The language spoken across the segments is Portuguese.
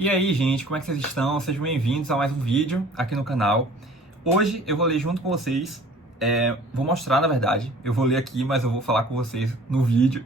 E aí, gente, como é que vocês estão? Sejam bem-vindos a mais um vídeo aqui no canal. Hoje eu vou ler junto com vocês, vou mostrar, na verdade, eu vou ler aqui, mas eu vou falar com vocês no vídeo,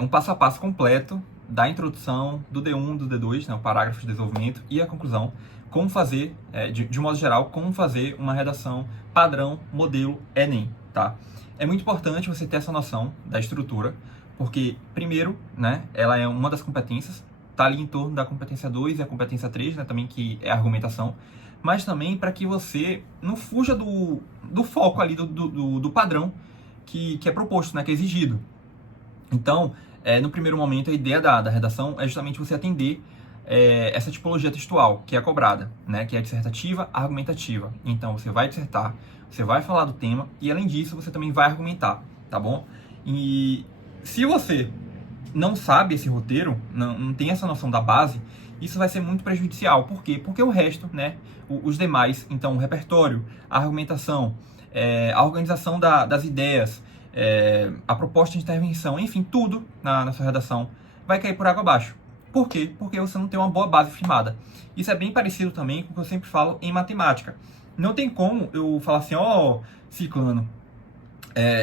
um passo a passo completo da introdução do D1, do D2, né, o parágrafo de desenvolvimento e a conclusão, como fazer, de modo geral, como fazer uma redação padrão, modelo Enem, tá? É muito importante você ter essa noção da estrutura, porque, primeiro, né, ela é uma das competências, está ali em torno da competência 2 e a competência 3, né, também, que é a argumentação, mas também para que você não fuja do foco ali, do padrão que é proposto, né, que é exigido. Então, no primeiro momento, a ideia da redação é justamente você atender essa tipologia textual que é cobrada, né, que é dissertativa, argumentativa. Então, você vai dissertar, você vai falar do tema e, além disso, você também vai argumentar, tá bom? E se você não sabe esse roteiro, não tem essa noção da base, isso vai ser muito prejudicial. Por quê? Porque o resto, né, os demais, então o repertório, a argumentação, a organização das ideias, a proposta de intervenção, enfim, tudo na sua redação vai cair por água abaixo. Por quê? Porque você não tem uma boa base firmada. Isso é bem parecido também com o que eu sempre falo em matemática. Não tem como eu falar assim, ciclano,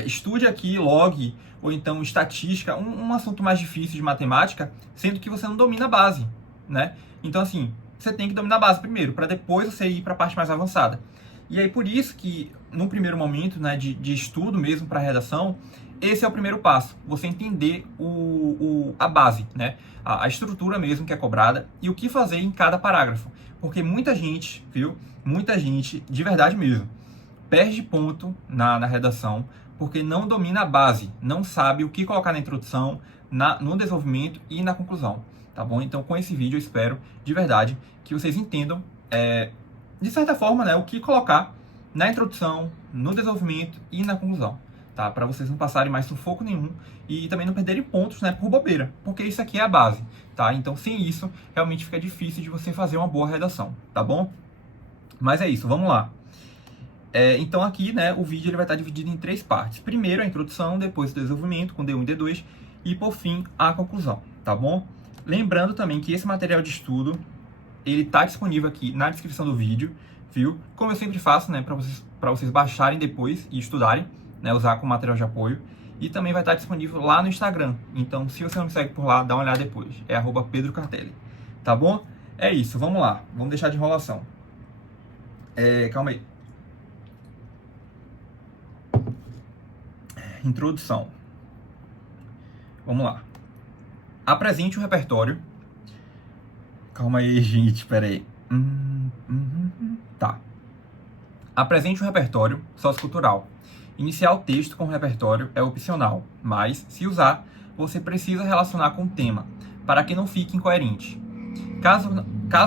estude aqui log, ou então estatística, um assunto mais difícil de matemática, sendo que você não domina a base, né? Então, assim, você tem que dominar a base primeiro, para depois você ir para a parte mais avançada. E aí, por isso que, no primeiro momento, né, de estudo mesmo para redação, esse é o primeiro passo, você entender a base, né? A estrutura mesmo que é cobrada e o que fazer em cada parágrafo. Porque muita gente, viu? Muita gente, de verdade mesmo, perde ponto na redação porque não domina a base, não sabe o que colocar na introdução, no desenvolvimento e na conclusão, tá bom? Então, com esse vídeo, eu espero, de verdade, que vocês entendam, de certa forma, né, o que colocar na introdução, no desenvolvimento e na conclusão, tá? Para vocês não passarem mais sufoco nenhum e também não perderem pontos, né, por bobeira, porque isso aqui é a base, tá? Então, sem isso, realmente fica difícil de você fazer uma boa redação, tá bom? Mas é isso, vamos lá. Então aqui, né, o vídeo ele vai estar dividido em 3 partes. Primeiro a introdução, depois o desenvolvimento com D1 e D2 e por fim a conclusão, tá bom? Lembrando também que esse material de estudo ele está disponível aqui na descrição do vídeo, viu? Como eu sempre faço, né, para vocês baixarem depois e estudarem, né, usar como material de apoio. E também vai estar disponível lá no Instagram. Então, se você não me segue por lá, dá uma olhada depois. É @PedroCartelli, tá bom? É isso, vamos lá. Vamos deixar de enrolação. Calma aí. Introdução. Vamos lá. Apresente o repertório. Calma aí, gente, pera aí. Tá. Apresente o repertório sociocultural. Iniciar o texto com o repertório é opcional, mas, se usar, você precisa relacionar com o tema, para que não fique incoerente. Caso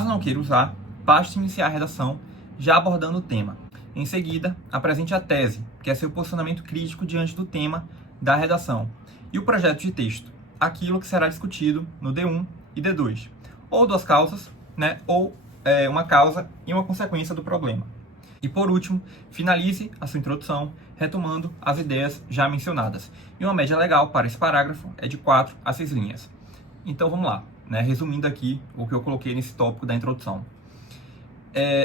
não queira usar, basta iniciar a redação já abordando o tema. Em seguida, apresente a tese, que é seu posicionamento crítico diante do tema da redação, e o projeto de texto, aquilo que será discutido no D1 e D2, ou 2 causas, né, ou uma causa e uma consequência do problema. E por último, finalize a sua introdução retomando as ideias já mencionadas. E uma média legal para esse parágrafo é de 4 a 6 linhas. Então vamos lá, né, resumindo aqui o que eu coloquei nesse tópico da introdução.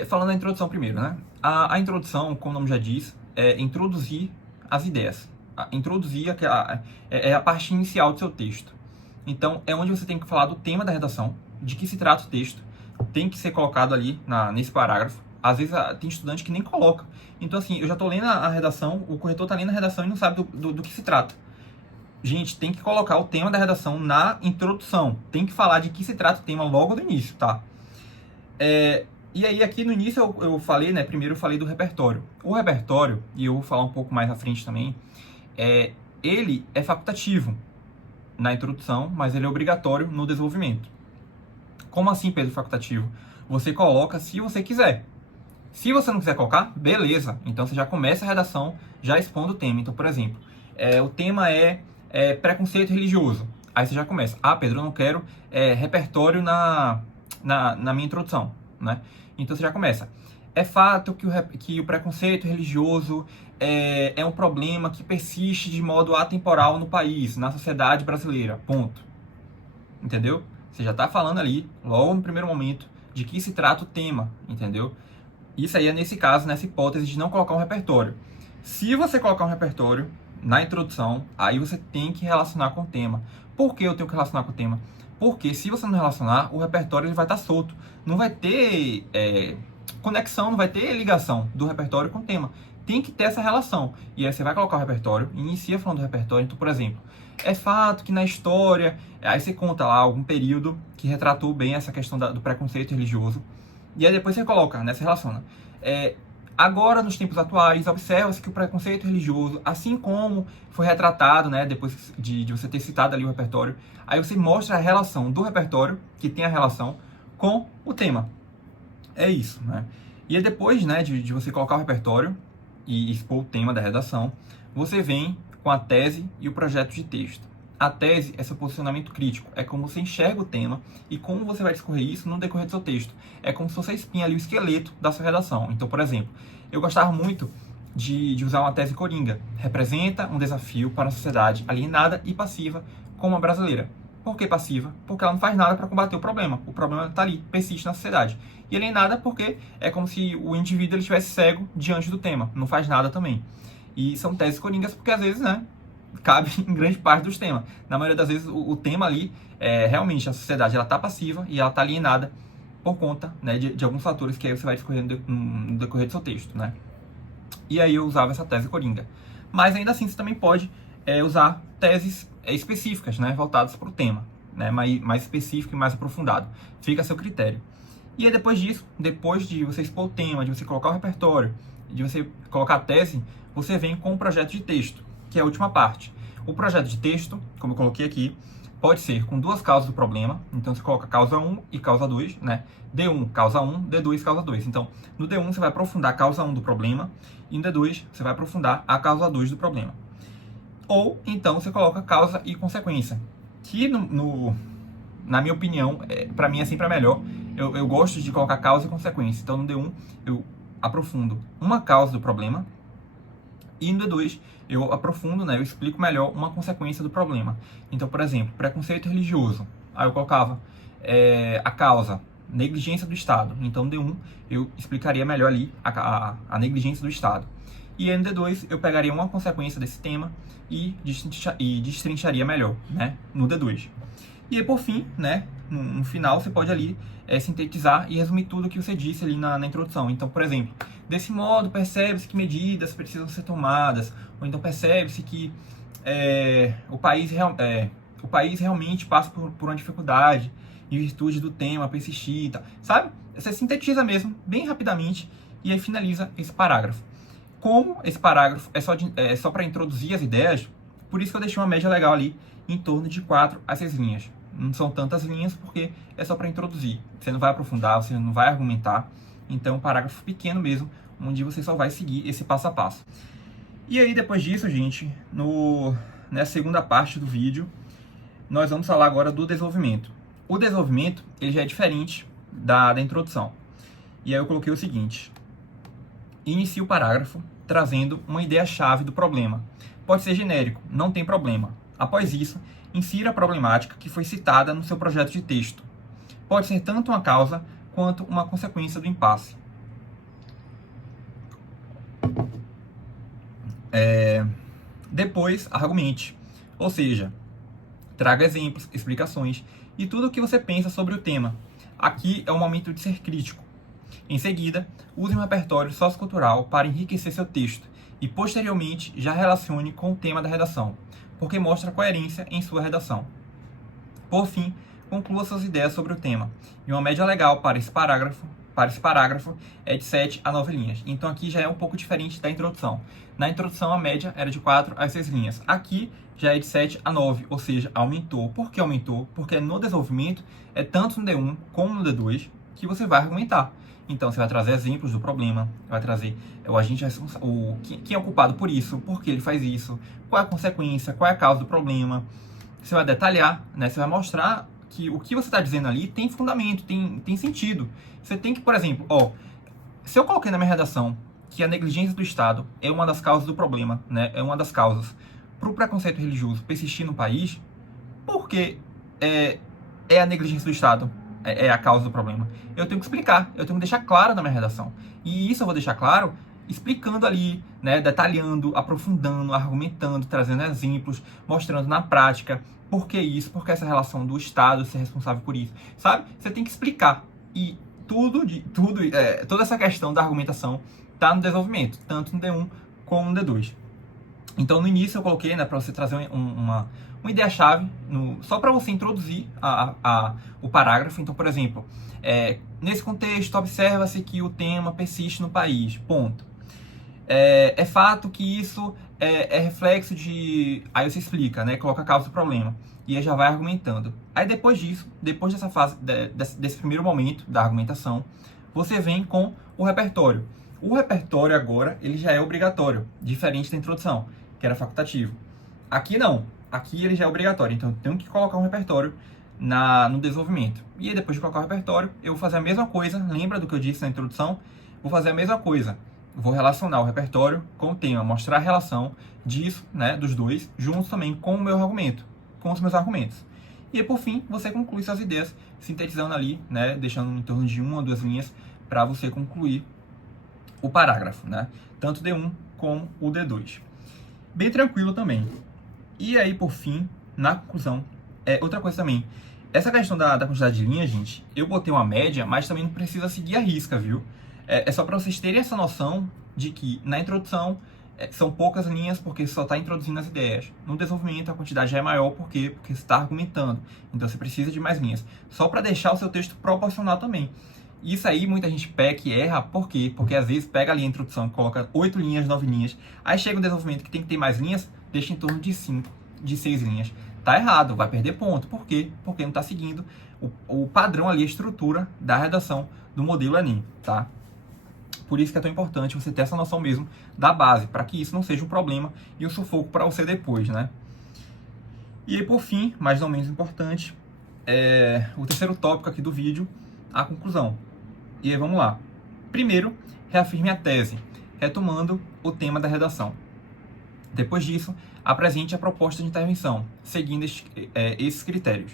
Falando da introdução primeiro, né? A introdução, como o nome já diz, é introduzir as ideias. Introduzir a parte inicial do seu texto. Então, é onde você tem que falar do tema da redação, de que se trata o texto, tem que ser colocado ali nesse parágrafo. Às vezes tem estudante que nem coloca. Então, assim, eu já estou lendo a redação, o corretor está lendo a redação e não sabe do que se trata. Gente, tem que colocar o tema da redação na introdução. Tem que falar de que se trata o tema logo do início, tá? E aí, aqui no início eu falei, né? Primeiro eu falei do repertório. O repertório, e eu vou falar um pouco mais à frente também, ele é facultativo na introdução, mas ele é obrigatório no desenvolvimento. Como assim, Pedro, facultativo? Você coloca se você quiser. Se você não quiser colocar, beleza. Então você já começa a redação já expondo o tema. Então, por exemplo, o tema é preconceito religioso. Aí você já começa. Pedro, eu não quero repertório na minha introdução, né? Então você já começa. É fato que o preconceito religioso é um problema que persiste de modo atemporal no país, na sociedade brasileira. Ponto. Entendeu? Você já está falando ali, logo no primeiro momento, de que se trata o tema, entendeu? Isso aí é nesse caso, nessa hipótese de não colocar um repertório. Se você colocar um repertório na introdução, aí você tem que relacionar com o tema. Por que eu tenho que relacionar com o tema? Porque se você não relacionar, o repertório ele vai estar solto. Não vai ter conexão, não vai ter ligação do repertório com o tema. Tem que ter essa relação. E aí você vai colocar o repertório, inicia falando do repertório. Então, por exemplo, é fato que na história, aí você conta lá algum período que retratou bem essa questão do preconceito religioso. E aí depois você coloca, né, você relaciona. Agora, nos tempos atuais, observa-se que o preconceito religioso, assim como foi retratado, né, depois de você ter citado ali o repertório, aí você mostra a relação do repertório, que tem a relação, com o tema. É isso, né? E aí depois, né, de você colocar o repertório e expor o tema da redação, você vem com a tese e o projeto de texto. A tese é seu posicionamento crítico, é como você enxerga o tema e como você vai discorrer isso no decorrer do seu texto. É como se você espinha ali o esqueleto da sua redação. Então, por exemplo, eu gostava muito de usar uma tese coringa. Representa um desafio para a sociedade alienada e passiva como a brasileira. Por que passiva? Porque ela não faz nada para combater o problema. O problema está ali, persiste na sociedade. E alienada porque é como se o indivíduo ele estivesse cego diante do tema. Não faz nada também. E são teses coringas porque às vezes, né, cabe em grande parte dos temas. Na maioria das vezes, o tema ali, realmente, a sociedade está passiva e ela está alienada por conta, né, de alguns fatores que aí você vai discorrer no decorrer do seu texto, né? E aí eu usava essa tese coringa. Mas ainda assim, você também pode usar teses específicas, né, voltadas para o tema, né, mais específico e mais aprofundado. Fica a seu critério. E aí depois disso, depois de você expor o tema, de você colocar o repertório, de você colocar a tese, você vem com o projeto de texto, que é a última parte. O projeto de texto, como eu coloquei aqui, pode ser com duas causas do problema. Então, você coloca causa 1 e causa 2, né? D1, causa 1, D2, causa 2. Então, no D1 você vai aprofundar a causa 1 do problema e no D2 você vai aprofundar a causa 2 do problema. Ou, então, você coloca causa e consequência, que na minha opinião, para mim é sempre a melhor. Eu gosto de colocar causa e consequência. Então, no D1 eu aprofundo uma causa do problema e no D2 eu aprofundo, né, eu explico melhor uma consequência do problema. Então, por exemplo, preconceito religioso. Aí eu colocava a causa, negligência do Estado. Então, no D1 eu explicaria melhor ali a negligência do Estado. E no D2 eu pegaria uma consequência desse tema e destrincharia melhor, né, no D2. E aí, por fim, né, no final, você pode ali sintetizar e resumir tudo o que você disse ali na introdução. Então, por exemplo, desse modo, percebe-se que medidas precisam ser tomadas, ou então percebe-se que o país realmente passa por uma dificuldade em virtude do tema persistir, tá? Sabe? Você sintetiza mesmo, bem rapidamente, e aí finaliza esse parágrafo. Como esse parágrafo é só para introduzir as ideias, por isso que eu deixei uma média legal ali, em torno de 4 a 6 linhas. Não são tantas linhas porque é só para introduzir. Você não vai aprofundar, você não vai argumentar. Então, um parágrafo pequeno mesmo, onde você só vai seguir esse passo a passo. E aí, depois disso, gente, nessa segunda parte do vídeo, nós vamos falar agora do desenvolvimento. O desenvolvimento, ele já é diferente da introdução. E aí eu coloquei o seguinte: inicie o parágrafo trazendo uma ideia-chave do problema. Pode ser genérico, não tem problema. Após isso, insira a problemática que foi citada no seu projeto de texto. Pode ser tanto uma causa quanto uma consequência do impasse. Depois, argumente. Ou seja, traga exemplos, explicações e tudo o que você pensa sobre o tema. Aqui é o momento de ser crítico. Em seguida, use um repertório sociocultural para enriquecer seu texto e, posteriormente, já relacione com o tema da redação, porque mostra coerência em sua redação. Por fim, conclua suas ideias sobre o tema. E uma média legal para esse parágrafo é de 7 a 9 linhas. Então aqui já é um pouco diferente da introdução. Na introdução a média era de 4 a 6 linhas. Aqui já é de 7 a 9, ou seja, aumentou. Por que aumentou? Porque no desenvolvimento é tanto no D1 como no D2 que você vai argumentar. Então você vai trazer exemplos do problema, vai trazer o agente responsável, quem é o culpado por isso, por que ele faz isso, qual é a consequência, qual é a causa do problema. Você vai detalhar, né? Você vai mostrar que o que você está dizendo ali tem fundamento, tem sentido. Você tem que, por exemplo, se eu coloquei na minha redação que a negligência do Estado é uma das causas do problema, né? É uma das causas para o preconceito religioso persistir no país, porque é é a negligência do Estado, é a causa do problema. Eu tenho que explicar, eu tenho que deixar claro na minha redação. E isso eu vou deixar claro explicando ali, né, detalhando, aprofundando, argumentando, trazendo exemplos, mostrando na prática por que isso, por que essa relação do Estado ser responsável por isso, sabe? Você tem que explicar. E toda essa questão da argumentação está no desenvolvimento, tanto no D1 como no D2. Então, no início eu coloquei, né, para você trazer uma ideia-chave, só para você introduzir o parágrafo. Então, por exemplo, nesse contexto, observa-se que o tema persiste no país, ponto. É fato que isso é reflexo de... Aí você explica, né, coloca a causa do problema, e aí já vai argumentando. Aí depois disso, depois dessa fase, desse primeiro momento da argumentação, você vem com o repertório. O repertório agora, ele já é obrigatório, diferente da introdução, que era facultativo. Aqui não, aqui ele já é obrigatório, então eu tenho que colocar um repertório no desenvolvimento. E aí depois de colocar o repertório, eu vou fazer a mesma coisa, lembra do que eu disse na introdução? Vou fazer a mesma coisa, vou relacionar o repertório com o tema, mostrar a relação disso, né, dos dois, juntos também com o meu argumento, com os meus argumentos. E aí, por fim, você conclui suas ideias, sintetizando ali, né, deixando em torno de 1 ou 2 linhas para você concluir o parágrafo, né? Tanto o D1 como o D2. Bem tranquilo também. E aí, por fim, na conclusão, outra coisa também. Essa questão da quantidade de linhas, gente, eu botei uma média, mas também não precisa seguir a risca, viu? É só para vocês terem essa noção de que na introdução são poucas linhas porque você só está introduzindo as ideias. No desenvolvimento a quantidade já é maior porque você está argumentando. Então você precisa de mais linhas. Só para deixar o seu texto proporcional também. Isso aí muita gente peca e erra, por quê? Porque às vezes pega ali a introdução, coloca 8 linhas, 9 linhas, aí chega o desenvolvimento que tem que ter mais linhas, deixa em torno de 5, de 6 linhas. Tá errado, vai perder ponto. Por quê? Porque não está seguindo o padrão ali, a estrutura da redação do modelo Enem, tá? Por isso que é tão importante você ter essa noção mesmo da base, para que isso não seja um problema e um sufoco para você depois, né? E aí, por fim, mas não menos importante, o terceiro tópico aqui do vídeo, a conclusão. E aí, vamos lá. Primeiro, reafirme a tese, retomando o tema da redação. Depois disso, apresente a proposta de intervenção, seguindo esses critérios.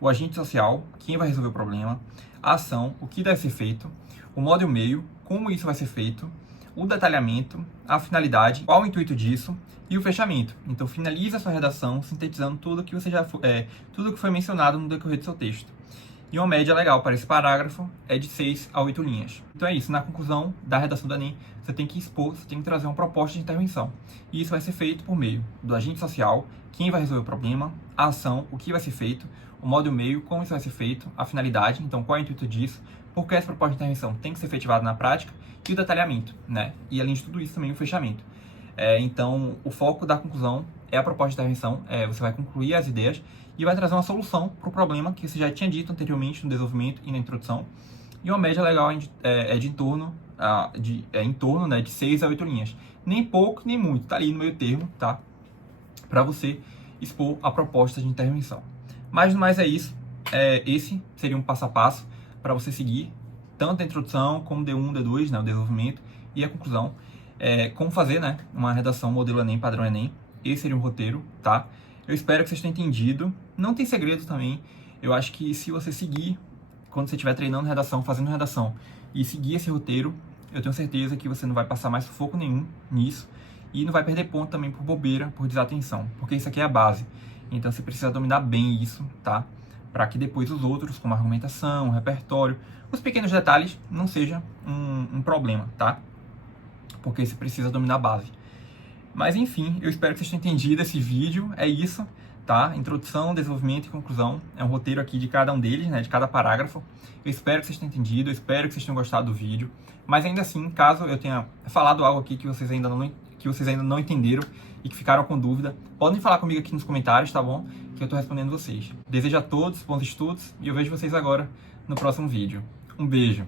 O agente social, quem vai resolver o problema, a ação, o que deve ser feito, o modo e o meio, como isso vai ser feito, o detalhamento, a finalidade, qual o intuito disso e o fechamento. Então, finalize a sua redação sintetizando tudo que tudo que foi mencionado no decorrer do seu texto. E uma média legal para esse parágrafo é de 6 a 8 linhas. Então é isso, na conclusão da redação do Enem, você tem que expor, você tem que trazer uma proposta de intervenção. E isso vai ser feito por meio do agente social, quem vai resolver o problema, a ação, o que vai ser feito, o modo e o meio, como isso vai ser feito, a finalidade, então qual é o intuito disso, por que essa proposta de intervenção tem que ser efetivada na prática, e o detalhamento, né? E além de tudo isso também o fechamento. Então o foco da conclusão é a proposta de intervenção, você vai concluir as ideias e vai trazer uma solução para o problema que você já tinha dito anteriormente no desenvolvimento e na introdução. E uma média legal de em torno, né, de 6 a 8 linhas. Nem pouco, nem muito, tá ali no meio termo, tá? Para você expor a proposta de intervenção. Mas no mais é isso. Esse seria um passo a passo para você seguir, tanto a introdução como D1, D2, né, o desenvolvimento e a conclusão. Como fazer, né, uma redação modelo Enem, padrão Enem. Esse seria um roteiro, tá? Eu espero que vocês tenham entendido. Não tem segredo também. Eu acho que se você seguir, quando você estiver treinando redação, fazendo redação, e seguir esse roteiro, eu tenho certeza que você não vai passar mais sufoco nenhum nisso. E não vai perder ponto também por bobeira, por desatenção. Porque isso aqui é a base. Então você precisa dominar bem isso, tá? Para que depois os outros, como a argumentação, o repertório, os pequenos detalhes, não seja um problema, tá? Porque você precisa dominar a base. Mas enfim, eu espero que vocês tenham entendido esse vídeo. É isso, tá? Introdução, desenvolvimento e conclusão. É um roteiro aqui de cada um deles, né? De cada parágrafo. Eu espero que vocês tenham entendido, eu espero que vocês tenham gostado do vídeo. Mas ainda assim, caso eu tenha falado algo aqui que vocês ainda não entenderam e que ficaram com dúvida, podem falar comigo aqui nos comentários, tá bom? Que eu tô respondendo vocês. Desejo a todos bons estudos e eu vejo vocês agora no próximo vídeo. Um beijo!